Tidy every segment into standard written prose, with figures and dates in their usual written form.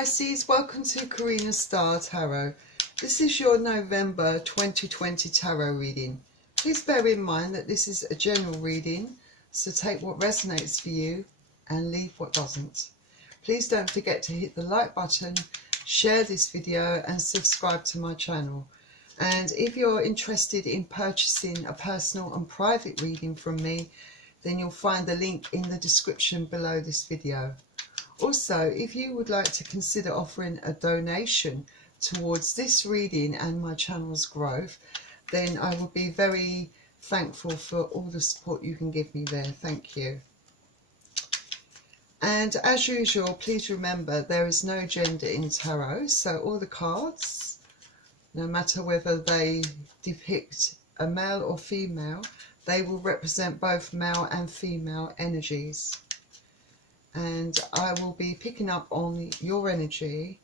Pisces, welcome to Karina Star Tarot. This is your November 2020 tarot reading. Please bear in mind that this is a general reading, so take what resonates for you and leave what doesn't. Please don't forget to hit the like button, share this video and subscribe to my channel. And if you're interested in purchasing a personal and private reading from me, then you'll find the link in the description below this video. Also, if you would like to consider offering a donation towards this reading and my channel's growth, then I will be very thankful for all the support you can give me there. Thank you. And as usual, please remember there is no gender in tarot, so all the cards, no matter whether they depict a male or female, they will represent both male and female energies. And I will be picking up on your energy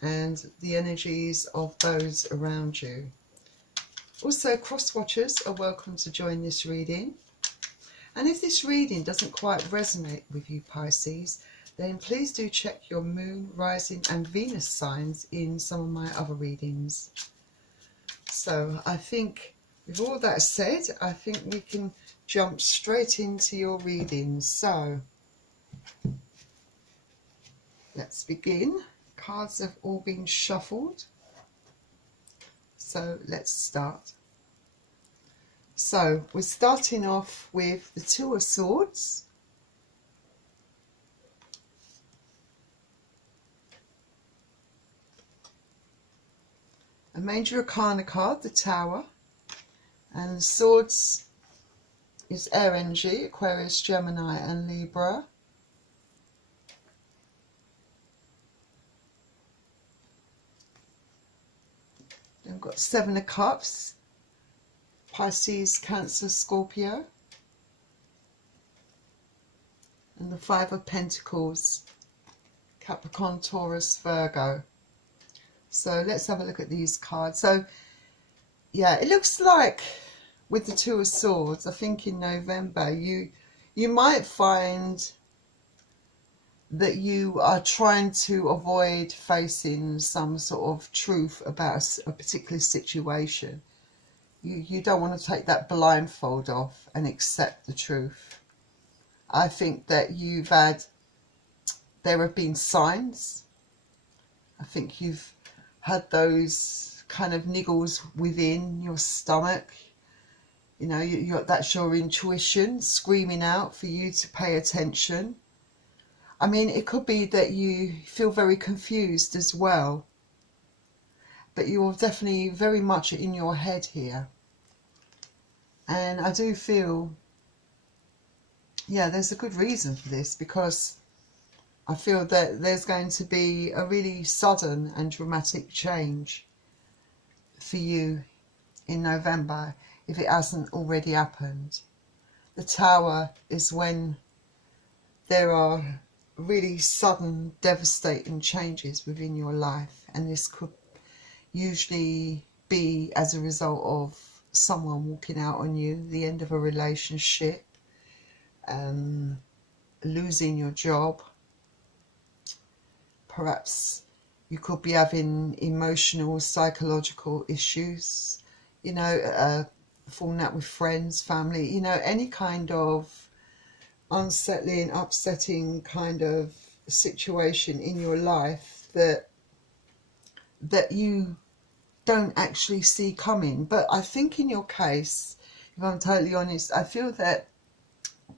and the energies of those around you. Also, cross watchers are welcome to join this reading. And if this reading doesn't quite resonate with you, Pisces, then please do check your moon, rising and Venus signs in some of my other readings. So I think with all that said, I think we can jump straight into your readings. So let's begin. Cards have all been shuffled, so let's start. So we're starting off with the Two of Swords, a Major Arcana card, the Tower, and the Swords is air energy, Aquarius, Gemini and Libra. Then we've got Seven of Cups, Pisces, Cancer, Scorpio. And the Five of Pentacles, Capricorn, Taurus, Virgo. So let's have a look at these cards. So yeah, it looks like with the Two of Swords, I think in November you might find that you are trying to avoid facing some sort of truth about a particular situation. You don't want to take that blindfold off and accept the truth. I think that there have been signs. I think you've had those kind of niggles within your stomach. You know, that's your intuition screaming out for you to pay attention. I mean, it could be that you feel very confused as well, but you're definitely very much in your head here. And I do feel, yeah, there's a good reason for this, because I feel that there's going to be a really sudden and dramatic change for you in November, if it hasn't already happened. The Tower is when there are really sudden, devastating changes within your life, and this could usually be as a result of someone walking out on you, the end of a relationship, losing your job. Perhaps you could be having emotional, psychological issues, you know, falling out with friends, family, you know, any kind of unsettling, upsetting kind of situation in your life that you don't actually see coming. But I think in your case, if I'm totally honest, I feel that,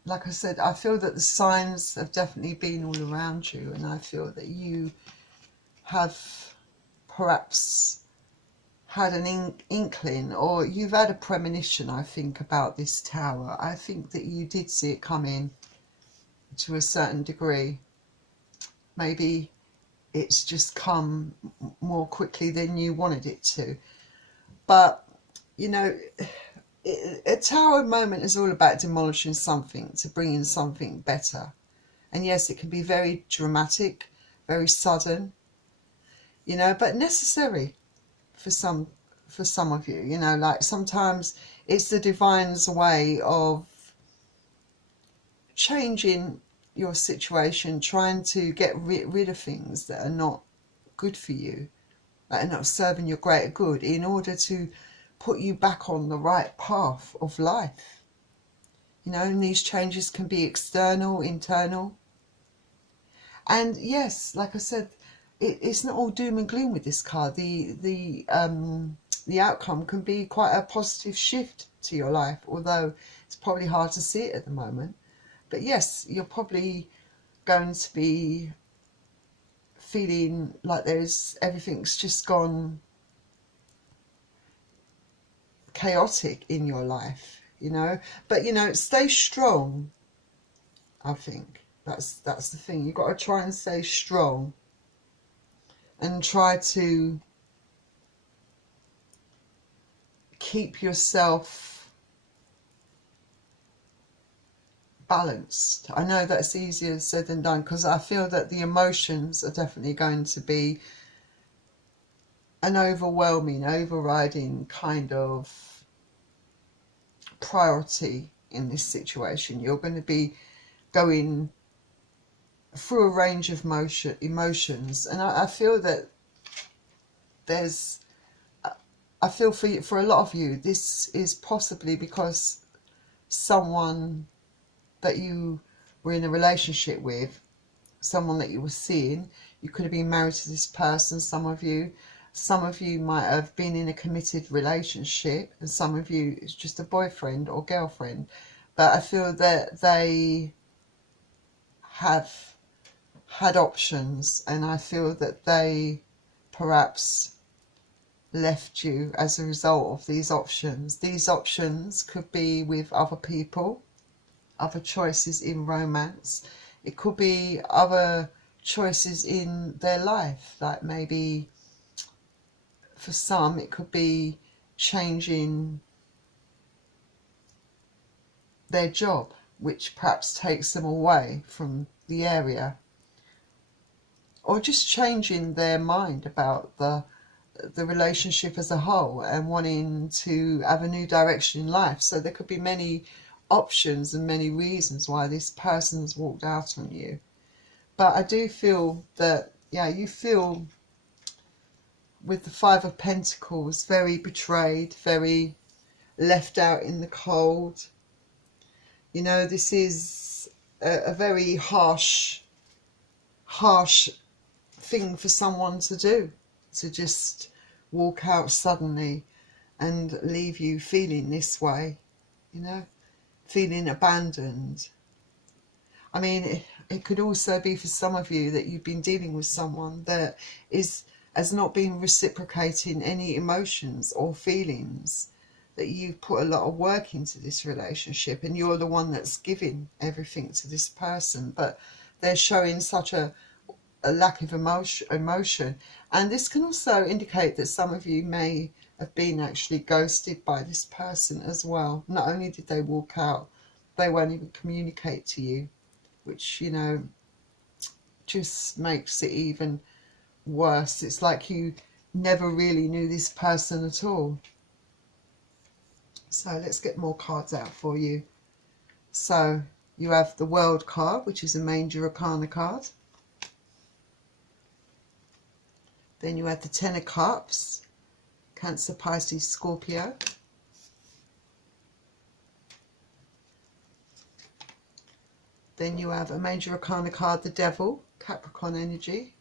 like I said, I feel that the signs have definitely been all around you, and I feel that you have perhaps had an inkling, or you've had a premonition, I think, about this Tower. I think that you did see it coming to a certain degree. Maybe it's just come more quickly than you wanted it to. But, you know, a Tower moment is all about demolishing something to bring in something better. And yes, it can be very dramatic, very sudden, you know, but necessary for some of you. You know, like sometimes it's the divine's way of changing your situation, trying to get rid of things that are not good for you, that are not serving your greater good, in order to put you back on the right path of life. You know, and these changes can be external, internal. And yes, like I said, it's not all doom and gloom with this card. The outcome can be quite a positive shift to your life, although it's probably hard to see it at the moment. But yes, you're probably going to be feeling like everything's just gone chaotic in your life, you know. But, you know, stay strong, I think. That's the thing. You've got to try and stay strong and try to keep yourself balanced. I know that's easier said than done, because I feel that the emotions are definitely going to be an overriding kind of priority in this situation. You're going to be going through a range of emotions, and I feel that I feel for a lot of you, this is possibly because someone that you were in a relationship with, someone that you were seeing, you could have been married to this person, some of you might have been in a committed relationship, and some of you it's just a boyfriend or girlfriend. But I feel that they have had options, and I feel that they perhaps left you as a result of these options. These options could be with other people, other choices in romance. It could be other choices in their life, like maybe for some it could be changing their job, which perhaps takes them away from the area, or just changing their mind about the relationship as a whole and wanting to have a new direction in life. So there could be many options and many reasons why this person's walked out on you. But I do feel that, yeah, you feel with the Five of Pentacles very betrayed, very left out in the cold. You know, this is a very harsh thing for someone to do, to just walk out suddenly and leave you feeling this way, you know, feeling abandoned. I mean, it could also be for some of you that you've been dealing with someone that has not been reciprocating any emotions or feelings, that you've put a lot of work into this relationship and you're the one that's giving everything to this person, but they're showing such a lack of emotion. And this can also indicate that some of you may have been actually ghosted by this person as well. Not only did they walk out, they won't even communicate to you, which, you know, just makes it even worse. It's like you never really knew this person at all. So let's get more cards out for you. So you have the World card, which is a Major Arcana card. Then you have the Ten of Cups, Cancer, Pisces, Scorpio. Then you have a Major Arcana card, the Devil, Capricorn energy.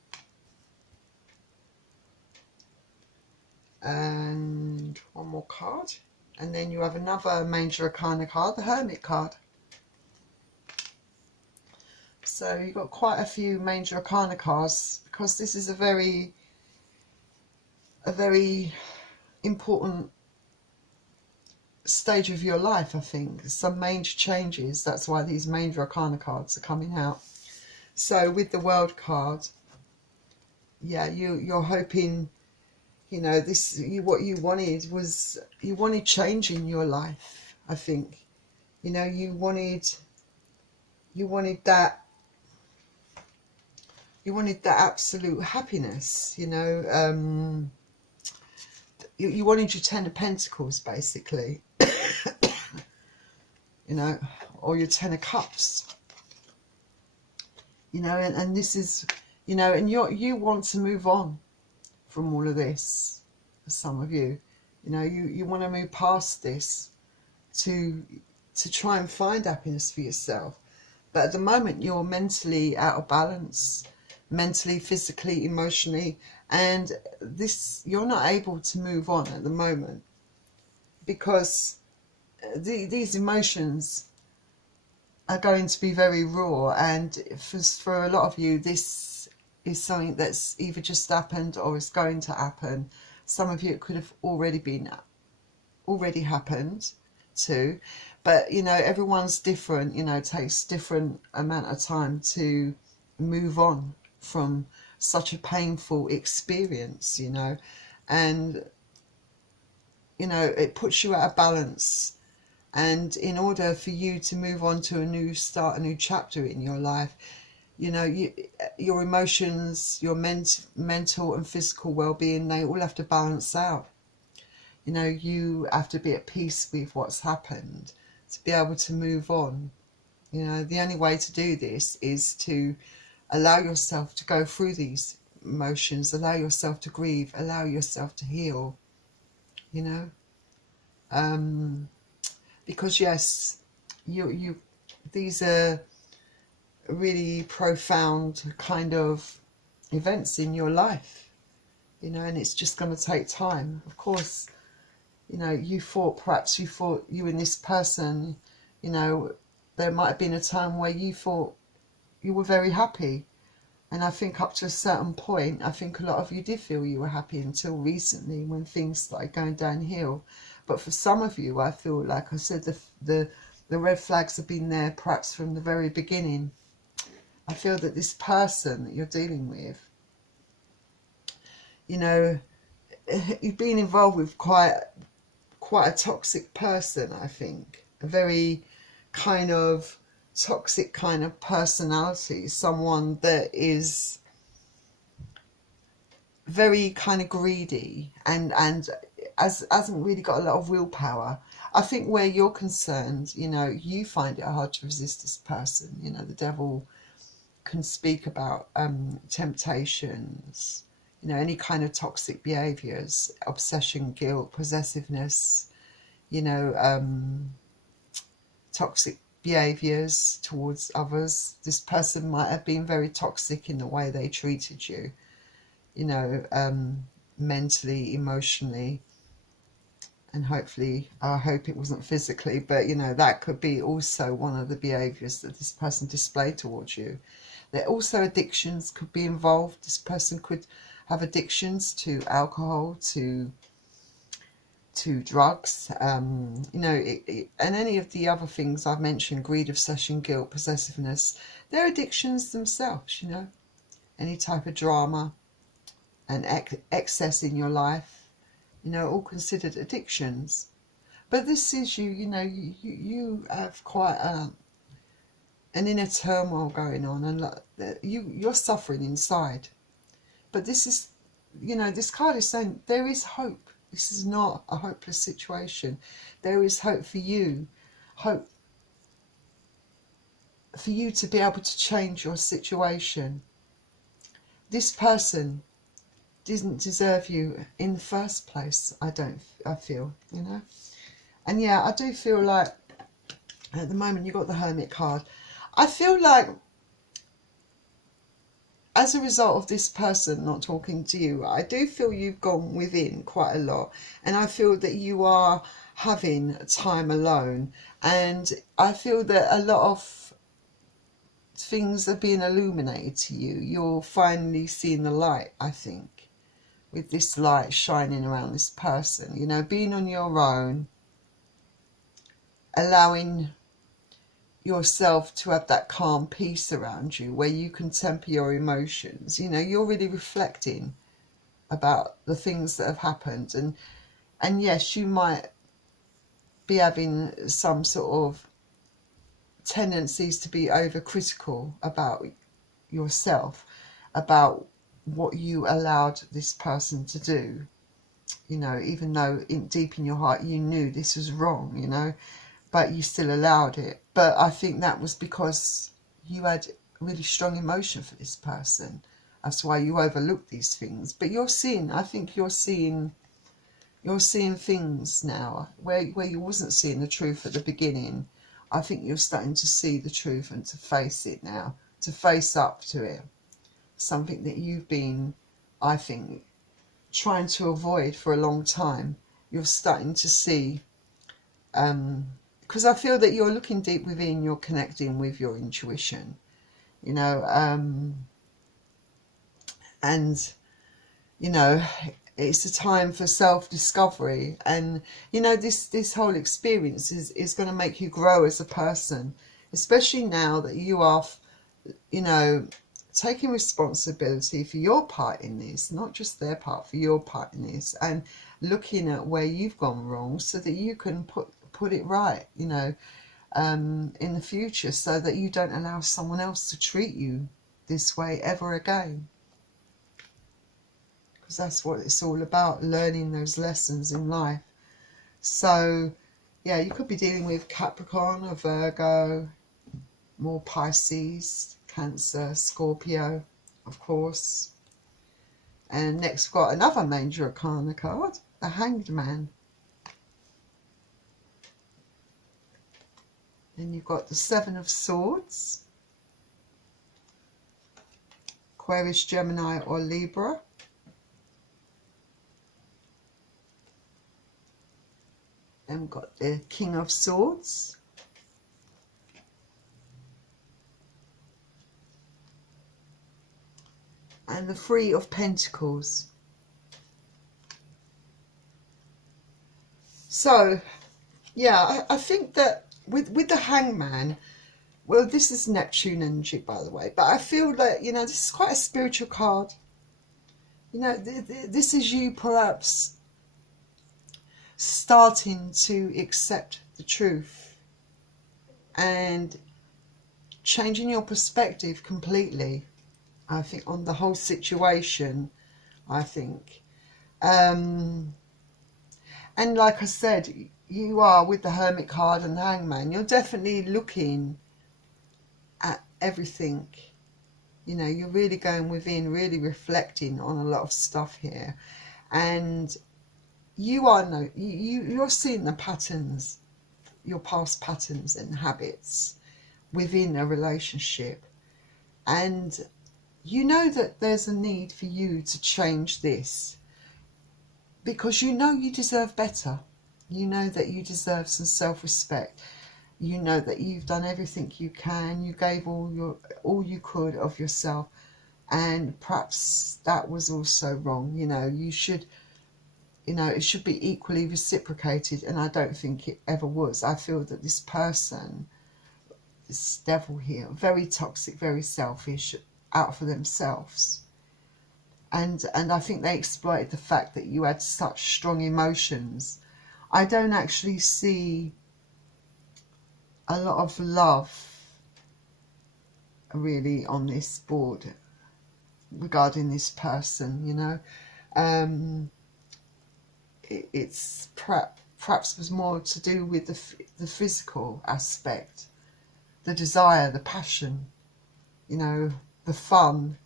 And one more card. And then you have another Major Arcana card, the Hermit card. So you've got quite a few Major Arcana cards, because this is a very important stage of your life, I think. Some major changes. That's why these Major Arcana cards are coming out. So with the World card, yeah, you're hoping, you know, what you wanted was, you wanted change in your life, I think. You know, you wanted that absolute happiness, you know. You wanted your Ten of Pentacles, basically. You know, or your Ten of Cups. you know, and this is, you know, and you want to move on from all of this. Some of you, you know, you want to move past this to try and find happiness for yourself. But at the moment you're mentally out of balance, mentally, physically, emotionally, and you're not able to move on at the moment because these emotions are going to be very raw, and for a lot of you this is something that's either just happened or is going to happen. Some of you it could have already happened too, but you know, everyone's different, you know, it takes different amount of time to move on from such a painful experience, you know, and you know, it puts you out of balance. And in order for you to move on to a new chapter in your life, you know, your emotions, your mental and physical well-being, they all have to balance out. You know, you have to be at peace with what's happened to be able to move on. You know, the only way to do this is to allow yourself to go through these emotions, allow yourself to grieve, allow yourself to heal, you know. Because yes, these are really profound kind of events in your life, you know, and it's just going to take time. Of course, you know, perhaps you thought you and this person, you know, there might have been a time where you thought you were very happy. And I think up to a certain point, I think a lot of you did feel you were happy until recently when things started going downhill. But for some of you, I feel like I said, the red flags have been there perhaps from the very beginning. I feel that this person that you're dealing with, you know, you've been involved with quite a toxic person, I think. A very kind of toxic kind of personality, someone that is very kind of greedy and hasn't really got a lot of willpower. I think where you're concerned, you know, you find it hard to resist this person. You know, the devil can speak about temptations, you know, any kind of toxic behaviors, obsession, guilt, possessiveness, you know, toxic behaviors towards others. This person might have been very toxic in the way they treated you, you know, mentally, emotionally, and hopefully, I hope it wasn't physically, but you know, that could be also one of the behaviors that this person displayed towards you. There also addictions could be involved. This person could have addictions to alcohol, to drugs, you know, and any of the other things I've mentioned, greed, obsession, guilt, possessiveness, they're addictions themselves, you know. Any type of drama and excess in your life, you know, all considered addictions. But this is you know, you have quite an inner turmoil going on, and you're suffering inside. But this is, you know, this card is saying there is hope. This is not a hopeless situation. There is hope for you. Hope for you to be able to change your situation. This person didn't deserve you in the first place, I feel, you know. And yeah, I do feel like at the moment you got the Hermit card. I feel like as a result of this person not talking to you, I do feel you've gone within quite a lot, and I feel that you are having time alone, and I feel that a lot of things are being illuminated to you. You're finally seeing the light, I think, with this light shining around this person, you know, being on your own, allowing yourself to have that calm peace around you where you can temper your emotions. You know, you're really reflecting about the things that have happened, and yes, you might be having some sort of tendencies to be overcritical about yourself, about what you allowed this person to do, you know, even though deep in your heart you knew this was wrong, you know, but you still allowed it. But I think that was because you had really strong emotion for this person. That's why you overlook these things. But you're seeing, I think you're seeing things now where you wasn't seeing the truth at the beginning. I think you're starting to see the truth and to face it now, to face up to it. Something that you've been, I think, trying to avoid for a long time. You're starting to see, because I feel that you're looking deep within, you're connecting with your intuition, you know, and, you know, it's a time for self-discovery. And, you know, this whole experience is going to make you grow as a person, especially now that you are, you know, taking responsibility for your part in this, not just their part, for your part in this, and looking at where you've gone wrong so that you can put it right, you know, in the future, so that you don't allow someone else to treat you this way ever again. Because that's what it's all about, learning those lessons in life. So yeah, you could be dealing with Capricorn or Virgo, more Pisces, Cancer, Scorpio, of course. And next we've got another major arcana card, the Hanged Man. Then you've got the Seven of Swords, Aquarius, Gemini or Libra. Then we've got the King of Swords, and the Three of Pentacles. So yeah, I think that with the Hangman, well, this is Neptune energy, by the way, but I feel that, you know, this is quite a spiritual card. You know, this is you perhaps starting to accept the truth and changing your perspective completely, I think, on the whole situation, I think. And like I said, you are, with the Hermit card and the Hangman, you're definitely looking at everything. You know, you're really going within, really reflecting on a lot of stuff here. And you are you're seeing the patterns, your past patterns and habits within a relationship. And you know that there's a need for you to change this, because you know you deserve better. You know that you deserve some self-respect. You know that you've done everything you can. You gave all you could of yourself, and perhaps that was also wrong. You know, you should, you know, it should be equally reciprocated, and I don't think it ever was. I feel that this person, this devil here, very toxic, very selfish, out for themselves. And I think they exploited the fact that you had such strong emotions. I don't actually see a lot of love really on this board regarding this person, you know. It's perhaps was more to do with the physical aspect, the desire, the passion, you know, the fun.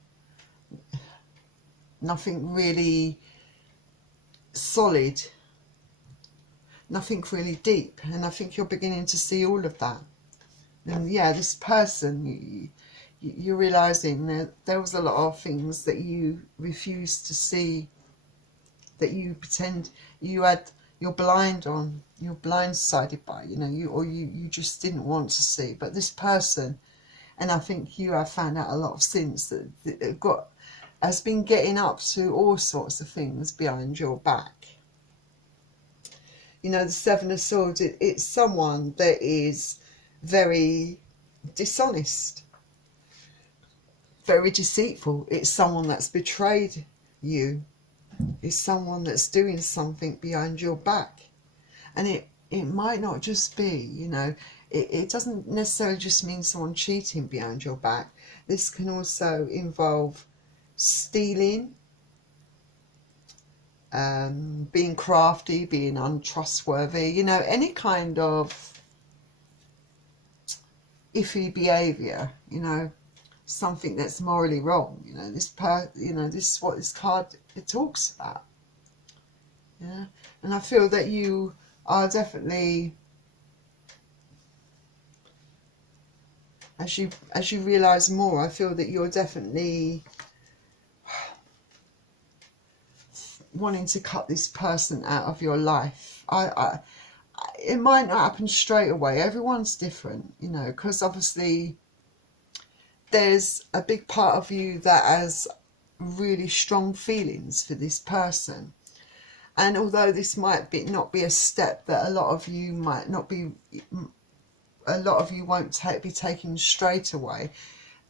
Nothing really solid, nothing really deep. And I think you're beginning to see all of that. And yeah, this person, you're realising that there was a lot of things that you refused to see, that you pretend you had you're blindsided by, you know, you just didn't want to see. But this person, and I think you have found out a lot of since, that has been getting up to all sorts of things behind your back. You know, the Seven of Swords, it's someone that is very dishonest, very deceitful. It's someone that's betrayed you. It's someone that's doing something behind your back. And it might not just be, you know, it doesn't necessarily just mean someone cheating behind your back. This can also involve stealing, being crafty, being untrustworthy, you know, any kind of iffy behaviour, you know, something that's morally wrong. You know, this is what this card it talks about. Yeah, and I feel that you are definitely, as you realize more, I feel that you're definitely wanting to cut this person out of your life. It might not happen straight away. Everyone's different, you know, because obviously there's a big part of you that has really strong feelings for this person. And although this might not be a step that a lot of you won't be taking straight away,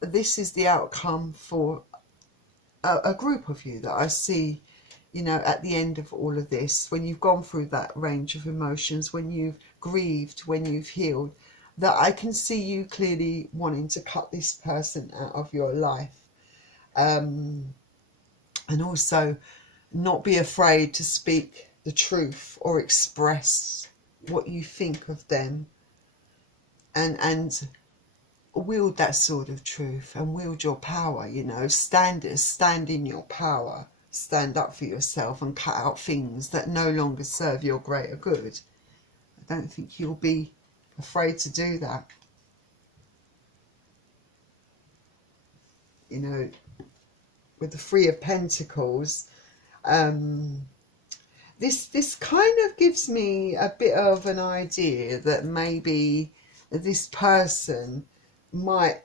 this is the outcome for a group of you that I see, you know, at the end of all of this, when you've gone through that range of emotions, when you've grieved, when you've healed, that I can see you clearly wanting to cut this person out of your life. And also not be afraid to speak the truth or express what you think of them, and wield that sort of truth and wield your power, you know, stand in your power, stand up for yourself and cut out things that no longer serve your greater good. I don't think you'll be afraid to do that. You know, with the Three of Pentacles, this kind of gives me a bit of an idea that maybe this person might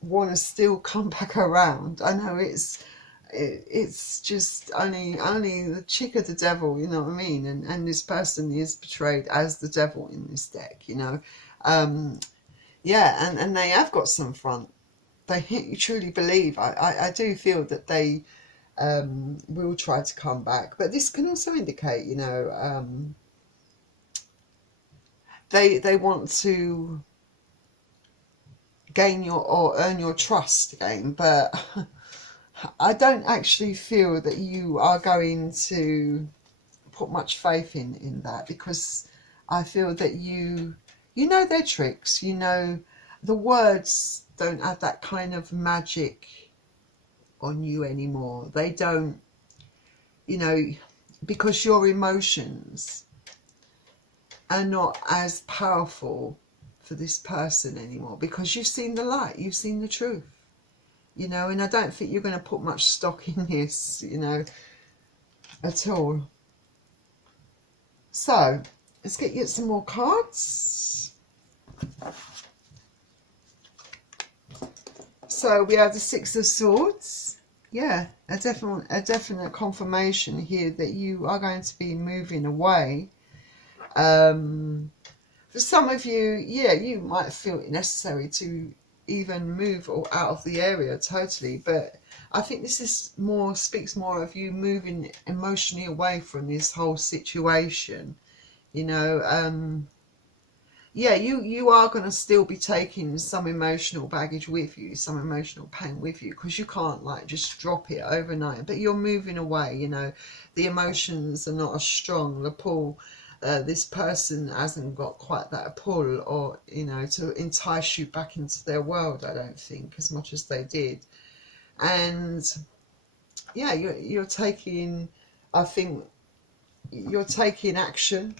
want to still come back around. I know it's just only the chick of the devil, you know what I mean? And this person is portrayed as the devil in this deck, you know. Yeah, and they have got some front. They truly believe. I do feel that they will try to come back. But this can also indicate, you know, they want to gain your or earn your trust again, but I don't actually feel that you are going to put much faith in that, because I feel that you know their tricks. You know, the words don't have that kind of magic on you anymore. They don't, you know, because your emotions are not as powerful for this person anymore, because you've seen the light, you've seen the truth, you know. And I don't think you're going to put much stock in this, you know, at all. So let's get you some more cards. So we have the Six of Swords. Yeah, a definite confirmation here that you are going to be moving away. For some of you, yeah, you might feel it necessary to even move or out of the area totally, but I think this is speaks more of you moving emotionally away from this whole situation, you know. Yeah, you are going to still be taking some emotional baggage with you, some emotional pain with you, because you can't like just drop it overnight, but you're moving away, you know. The emotions are not as strong, the pull. This person hasn't got quite that pull, or, you know, to entice you back into their world, I don't think, as much as they did. And yeah, you're taking, I think you're taking action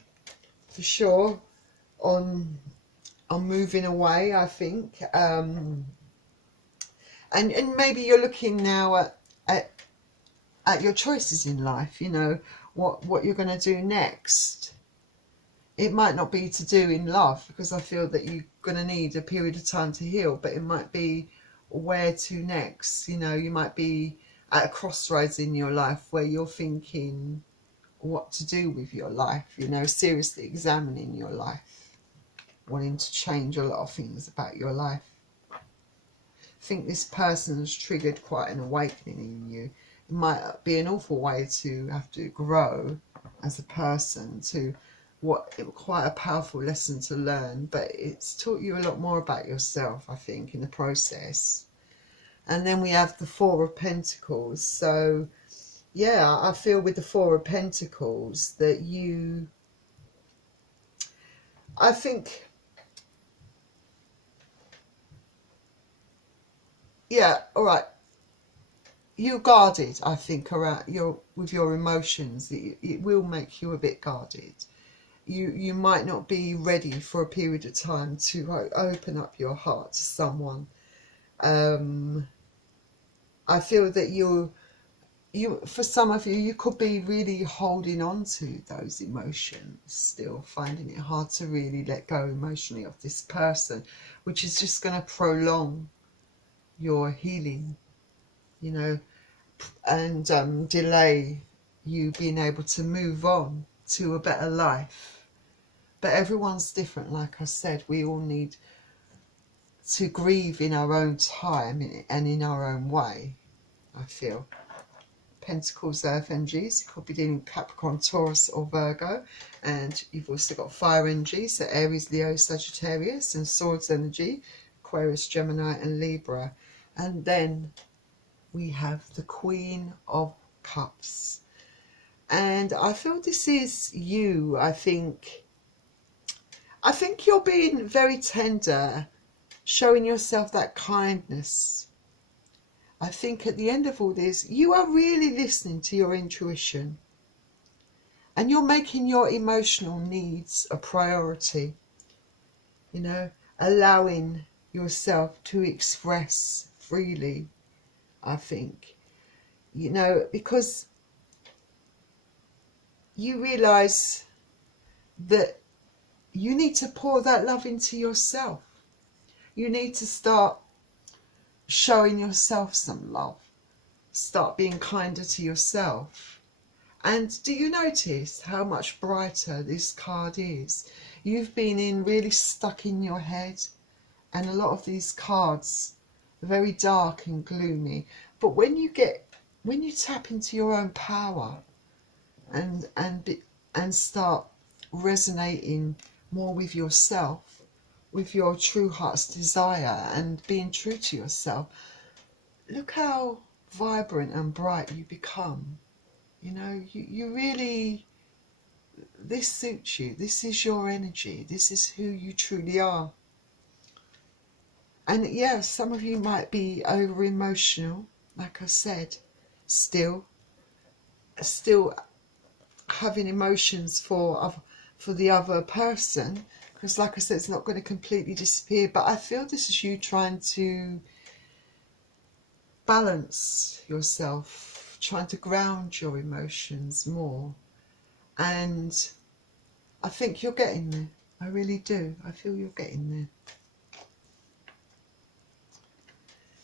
for sure on moving away, I think. And maybe you're looking now at your choices in life, you know, what you're going to do next. It might not be to do in love, because I feel that you're going to need a period of time to heal, but it might be where to next. You know, you might be at a crossroads in your life where you're thinking what to do with your life, you know, seriously examining your life, wanting to change a lot of things about your life. I think this person's triggered quite an awakening in you. It might be an awful way to have to grow as a person, to quite a powerful lesson to learn, but it's taught you a lot more about yourself, I think, in the process. And then we have the Four of Pentacles. So yeah, I feel with the Four of Pentacles that yeah, all right. You're guarded, I think, around with your emotions. It will make you a bit guarded. You might not be ready for a period of time to open up your heart to someone. I feel that for some of you, you could be really holding on to those emotions, still finding it hard to really let go emotionally of this person, which is just going to prolong your healing, you know, and delay you being able to move on to a better life. But everyone's different, like I said. We all need to grieve in our own time and in our own way, I feel. Pentacles, Earth energies. It could be dealing Capricorn, Taurus or Virgo. And you've also got fire energies, so Aries, Leo, Sagittarius, and Swords energy, Aquarius, Gemini and Libra. And then we have the Queen of Cups. And I feel this is you. I think you're being very tender, showing yourself that kindness. I think at the end of all this, you are really listening to your intuition. And you're making your emotional needs a priority. You know, allowing yourself to express freely, I think. You know, because you realise that you need to pour that love into yourself. You need to start showing yourself some love. Start being kinder to yourself. And do you notice how much brighter this card is? You've been really stuck in your head, and a lot of these cards are very dark and gloomy. But when you tap into your own power and start resonating more with yourself, with your true heart's desire and being true to yourself, look how vibrant and bright you become. You know, you really, this suits you. This is your energy. This is who you truly are. And yeah, some of you might be over emotional, like I said, still having emotions for the other person, because like I said, it's not going to completely disappear. But I feel this is you trying to balance yourself, trying to ground your emotions more. And I think you're getting there. I really do. I feel you're getting there.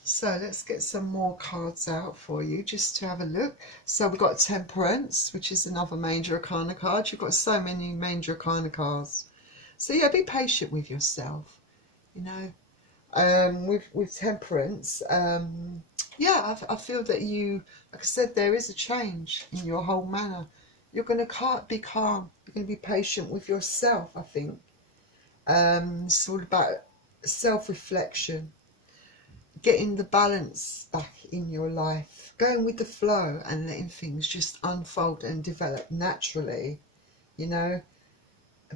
So let's get some more cards out for you just to have a look. So we've got Temperance, which is another major arcana card. You've got so many major arcana cards. So yeah, be patient with yourself, you know. With Temperance, yeah, I feel that you, like I said, there is a change in your whole manner. You're going to be calm. You're going to be patient with yourself, I think. It's all about self-reflection, getting the balance back in your life, going with the flow and letting things just unfold and develop naturally, you know,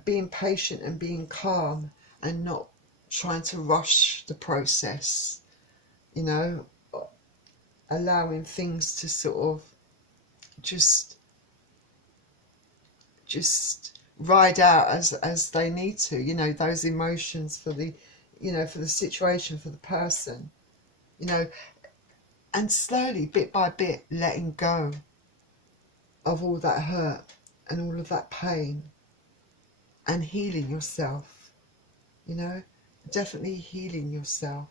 being patient and being calm and not trying to rush the process, you know, allowing things to sort of just ride out as they need to, you know, those emotions for the, you know, for the situation, for the person, you know, and slowly, bit by bit, letting go of all that hurt and all of that pain and healing yourself, you know, definitely healing yourself.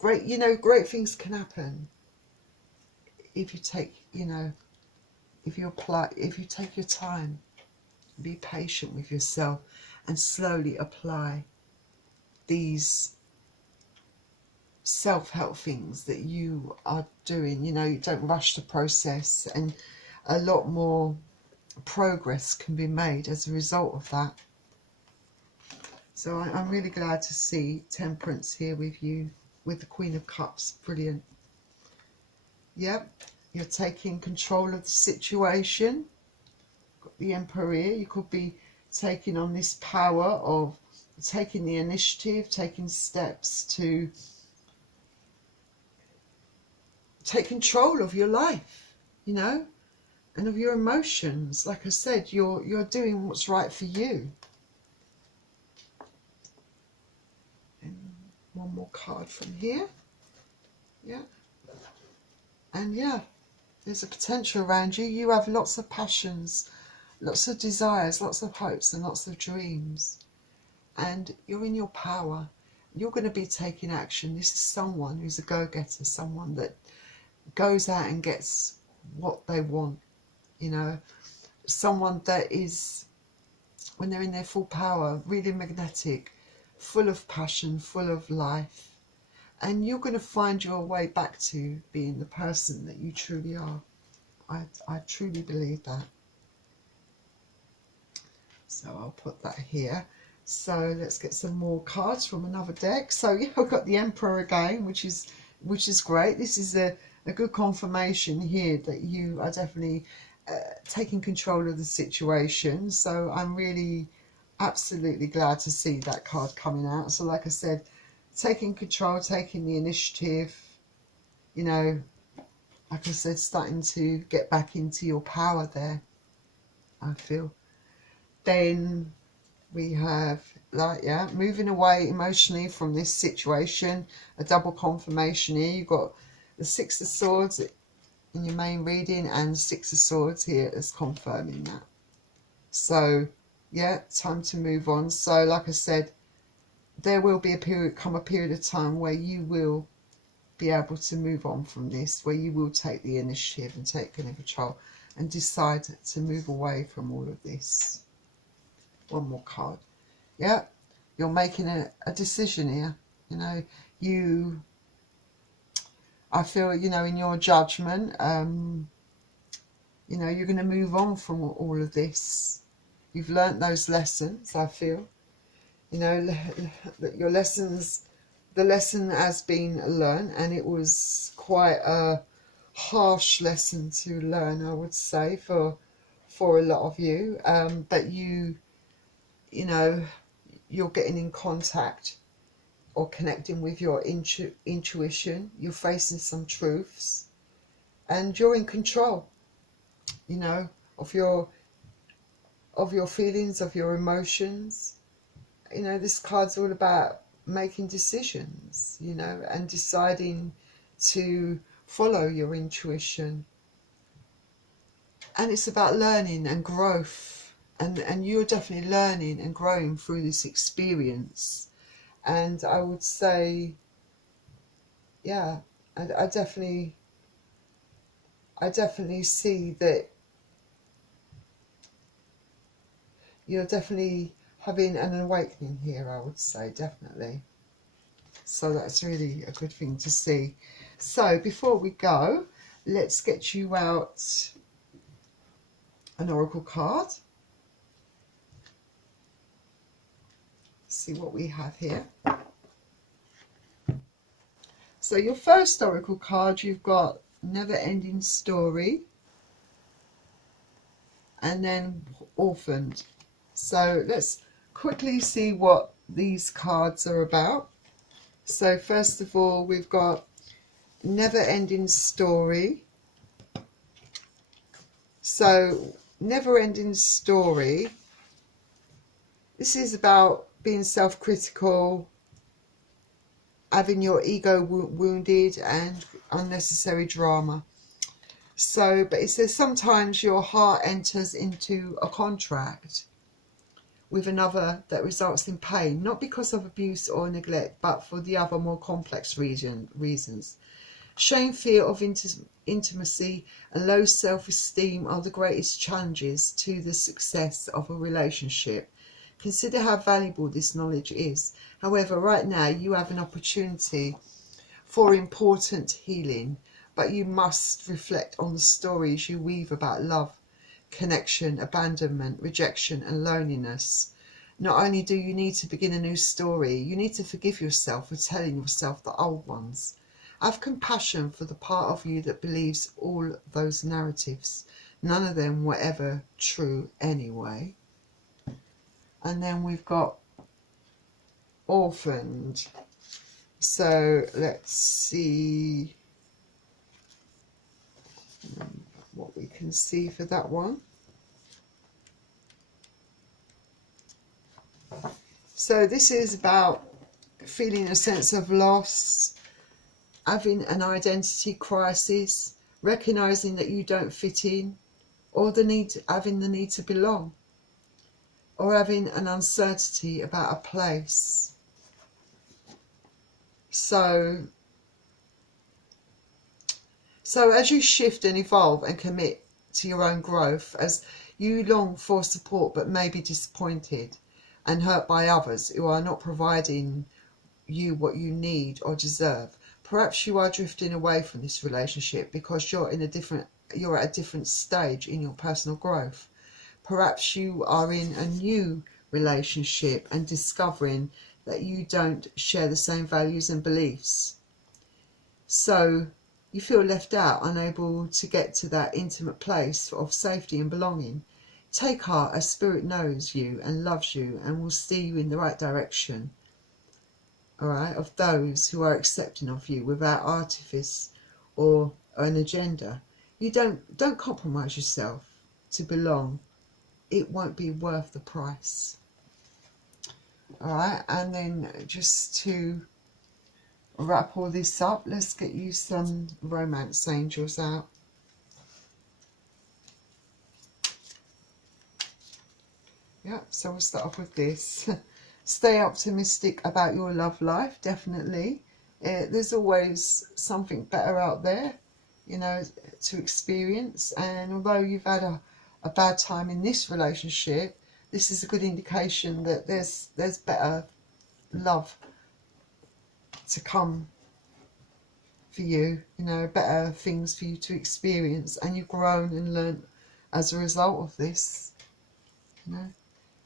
Great, you know, great things can happen if you take, you know, if you take your time, be patient with yourself and slowly apply these self-help things that you are doing. You know, you don't rush the process, and a lot more progress can be made as a result of that. So I'm really glad to see Temperance here with you, with the Queen of Cups. Brilliant. Yep, you're taking control of the situation. Got the Emperor here. You could be taking on this power of taking the initiative, taking steps to take control of your life, you know, and of your emotions. Like I said, you're doing what's right for you. And one more card from here. Yeah. And yeah, there's a potential around you. You have lots of passions, lots of desires, lots of hopes and lots of dreams. And you're in your power. You're going to be taking action. This is someone who's a go-getter, someone that goes out and gets what they want, you know, someone that is, when they're in their full power, really magnetic, full of passion, full of life. And you're going to find your way back to being the person that you truly are. I truly believe that. So I'll put that here. So let's get some more cards from another deck. So yeah, I've got the Emperor again, which is great. This is a good confirmation here that you are definitely taking control of the situation. So I'm really absolutely glad to see that card coming out. So like I said, taking control, taking the initiative, you know, like I said, starting to get back into your power there, I feel. Then we have, like, yeah, moving away emotionally from this situation. A double confirmation here. You've got the Six of Swords in your main reading and Six of Swords here as confirming that. So yeah, time to move on. So like I said, there will be a period of time where you will be able to move on from this, where you will take the initiative and take control and decide to move away from all of this. One more card. Yeah, you're making a decision here. You know, I feel, you know, in your judgment, you know, you're going to move on from all of this. You've learnt those lessons, I feel. You know, that your lessons, the lesson has been learned, and it was quite a harsh lesson to learn, I would say, for a lot of you. But you know, you're getting in contact or connecting with your intuition. You're facing some truths, and you're in control, you know, of your feelings, of your emotions. You know, this card's all about making decisions, you know, and deciding to follow your intuition. And it's about learning and growth, and you're definitely learning and growing through this experience. And I would say, yeah, I definitely see that you're definitely having an awakening here, I would say, definitely. So that's really a good thing to see. So before we go, let's get you out an oracle card. See what we have here. So your first oracle card, you've got Never Ending Story, and then Orphaned. So let's quickly see what these cards are about. So first of all, we've got Never Ending Story. So Never Ending Story, this is about being self-critical, having your ego wounded, and unnecessary drama. So, but it says sometimes your heart enters into a contract with another that results in pain, not because of abuse or neglect, but for the other more complex reasons. Shame, fear of intimacy, and low self-esteem are the greatest challenges to the success of a relationship. Consider how valuable this knowledge is. However, right now you have an opportunity for important healing, but you must reflect on the stories you weave about love, connection, abandonment, rejection and loneliness. Not only do you need to begin a new story, you need to forgive yourself for telling yourself the old ones. Have compassion for the part of you that believes all those narratives. None of them were ever true anyway. And then we've got Orphaned. So let's see. What we can see for that one. So this is about feeling a sense of loss, having an identity crisis, recognizing that you don't fit in, or having the need to belong, or having an uncertainty about a place. So as you shift and evolve and commit to your own growth, as you long for support but may be disappointed and hurt by others who are not providing you what you need or deserve, perhaps you are drifting away from this relationship because you're at a different stage in your personal growth. Perhaps you are in a new relationship and discovering that you don't share the same values and beliefs. So you feel left out, unable to get to that intimate place of safety and belonging. Take heart, as Spirit knows you and loves you and will steer you in the right direction. Alright, of those who are accepting of you without artifice or an agenda. You don't compromise yourself to belong. It won't be worth the price. Alright, and then just to wrap all this up, let's get you some romance angels out. Yep, so we'll start off with this. Stay optimistic about your love life, definitely. There's always something better out there, you know, to experience. And although you've had a bad time in this relationship, this is a good indication that there's better love to come for you, you know, better things for you to experience, and you've grown and learned as a result of this, you know.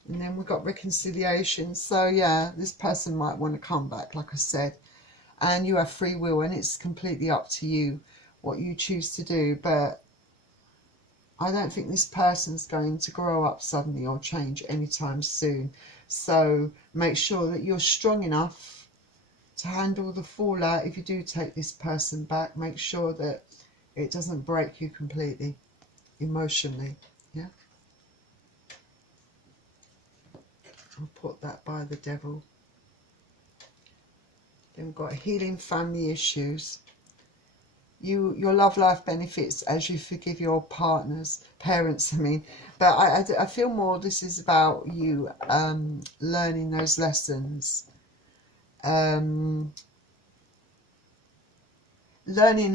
And then we've got reconciliation. So yeah, this person might want to come back, like I said, and you have free will, and it's completely up to you what you choose to do. But I don't think this person's going to grow up suddenly or change anytime soon. So make sure that you're strong enough to handle the fallout. If you do take this person back, make sure that it doesn't break you completely emotionally. Yeah, I'll put that by the devil. Then we've got healing family issues. Your love life benefits as you forgive your parents, I mean. But I feel more this is about you learning those lessons. Learning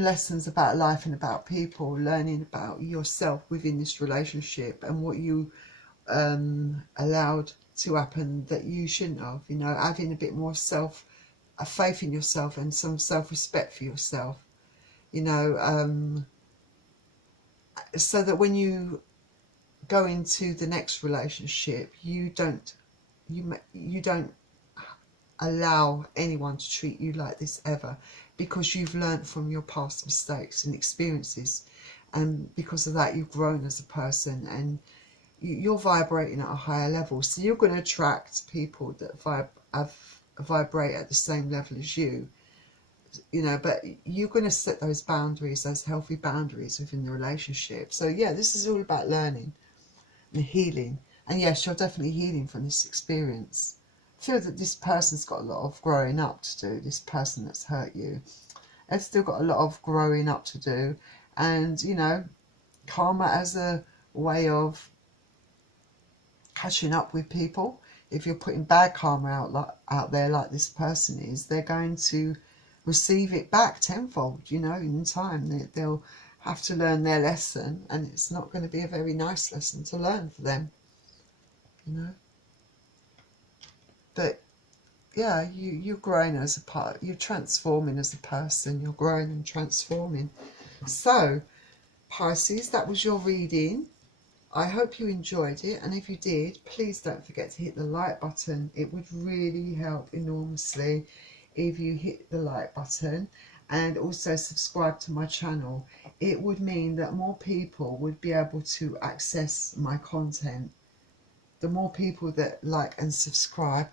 lessons about life and about people, learning about yourself within this relationship and what you allowed to happen that you shouldn't have, you know, having a bit more faith in yourself and some self-respect for yourself, you know, so that when you go into the next relationship, you don't allow anyone to treat you like this ever, because you've learned from your past mistakes and experiences, and because of that you've grown as a person, and you're vibrating at a higher level. So you're going to attract people that vibrate at the same level as you, you know, but you're going to set those boundaries, those healthy boundaries within the relationship. So yeah, this is all about learning and healing. And yes, you're definitely healing from this experience. I feel that this person's got a lot of growing up to do, this person that's hurt you. They've still got a lot of growing up to do. And, you know, karma as a way of catching up with people. If you're putting bad karma out there like this person is, they're going to receive it back tenfold, you know, in time. They'll have to learn their lesson, and it's not going to be a very nice lesson to learn for them, you know. But yeah, you're growing as a part, you're transforming as a person, you're growing and transforming. So Pisces, that was your reading. I hope you enjoyed it, and if you did, please don't forget to hit the like button. It would really help enormously if you hit the like button, and also subscribe to my channel. It would mean that more people would be able to access my content. The more people that like and subscribe,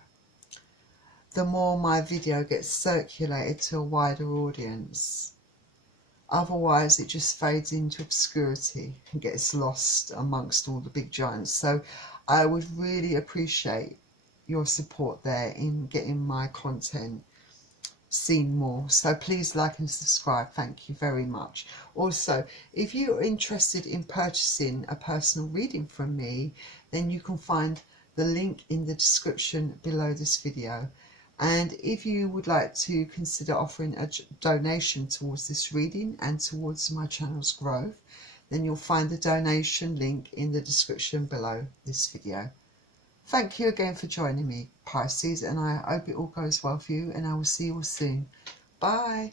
the more my video gets circulated to a wider audience. Otherwise it just fades into obscurity and gets lost amongst all the big giants. So I would really appreciate your support there in getting my content seen more. So please like and subscribe. Thank you very much. Also, if you're interested in purchasing a personal reading from me, then you can find the link in the description below this video. And if you would like to consider offering a donation towards this reading and towards my channel's growth, then you'll find the donation link in the description below this video. Thank you again for joining me, Pisces, and I hope it all goes well for you, and I will see you all soon. Bye.